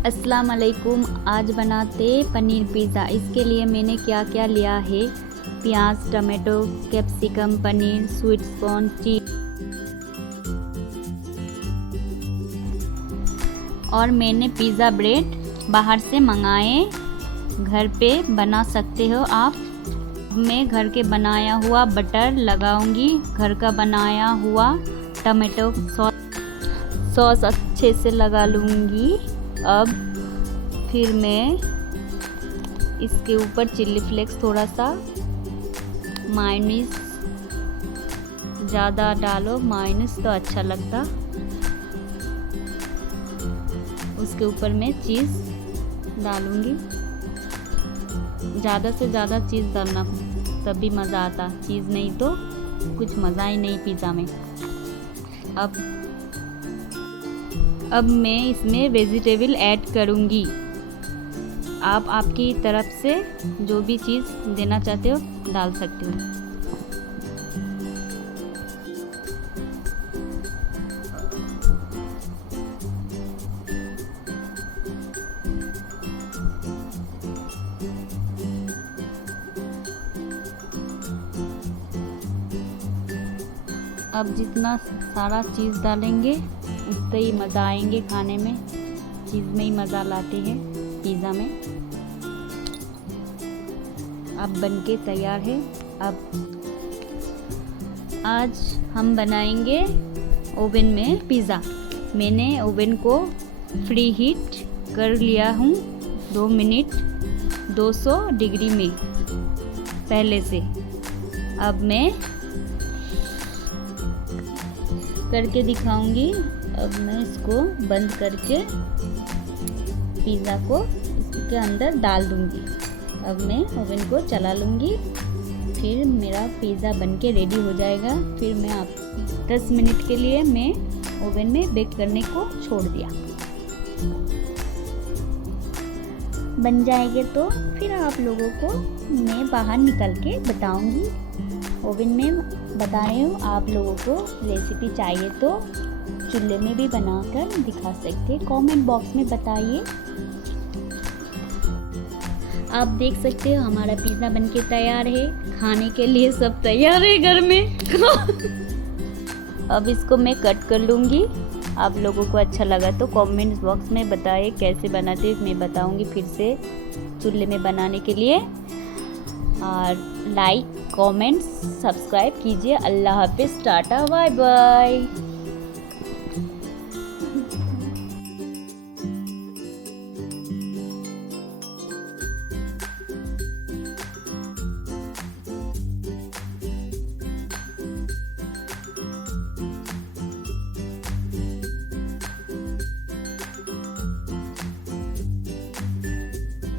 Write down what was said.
अस्सलाम वालेकुम। आज बनाते पनीर पिज़्ज़ा। इसके लिए मैंने क्या क्या लिया है, प्याज, tomato, capsicum, paneer, sweet corn, चीज और मैंने पिज़्ज़ा ब्रेड बाहर से मंगाए, घर पे बना सकते हो आप। मैं घर के बनाया हुआ बटर लगाऊंगी, घर का बनाया हुआ टमाटो सॉस अच्छे से लगा लूँगी। अब फिर मैं इसके ऊपर चिल्ली फ्लेक्स, थोड़ा सा मायोनीज, ज़्यादा डालो मायोनीज तो अच्छा लगता। उसके ऊपर मैं चीज़ डालूँगी। ज़्यादा से ज़्यादा चीज़ डालना, तभी मज़ा आता। चीज़ नहीं तो कुछ मज़ा ही नहीं पिज़्ज़ा में। अब मैं इसमें वेजिटेबल ऐड करूँगी। आप आपकी तरफ से जो भी चीज़ देना चाहते हो डाल सकते हो। अब जितना सारा चीज़ डालेंगे उतना ही मज़ा आएंगे खाने में। चीज़ में ही मज़ा लाती है पिज़्ज़ा में। अब बनके तैयार है। अब आज हम बनाएंगे ओवन में पिज़्ज़ा। मैंने ओवन को फ्री हीट कर लिया हूँ 2 मिनट 200 डिग्री में पहले से। अब मैं करके दिखाऊंगी। अब मैं इसको बंद करके पिज़्ज़ा को इसके अंदर डाल दूंगी। अब मैं ओवन को चला लूँगी, फिर मेरा पिज़्ज़ा बनके रेडी हो जाएगा। फिर मैं आप 10 मिनट के लिए मैं ओवन में बेक करने को छोड़ दिया। बन जाएंगे तो फिर आप लोगों को मैं बाहर निकल के बताऊंगी। ओवन में बता रही हूँ। आप लोगों को रेसिपी चाहिए तो चूल्हे में भी बनाकर दिखा सकते। कमेंट बॉक्स में बताइए। आप देख सकते हो हमारा पिज़्ज़ा बनके तैयार है। खाने के लिए सब तैयार है घर में। अब इसको मैं कट कर लूँगी। आप लोगों को अच्छा लगा तो कमेंट बॉक्स में बताइए कैसे बनाते। मैं बताऊँगी फिर से चूल्हे में बनाने के लिए। और लाइक, कमेंट, सब्सक्राइब कीजिए। अल्लाह हाफिज़, टाटा, बाय बाय।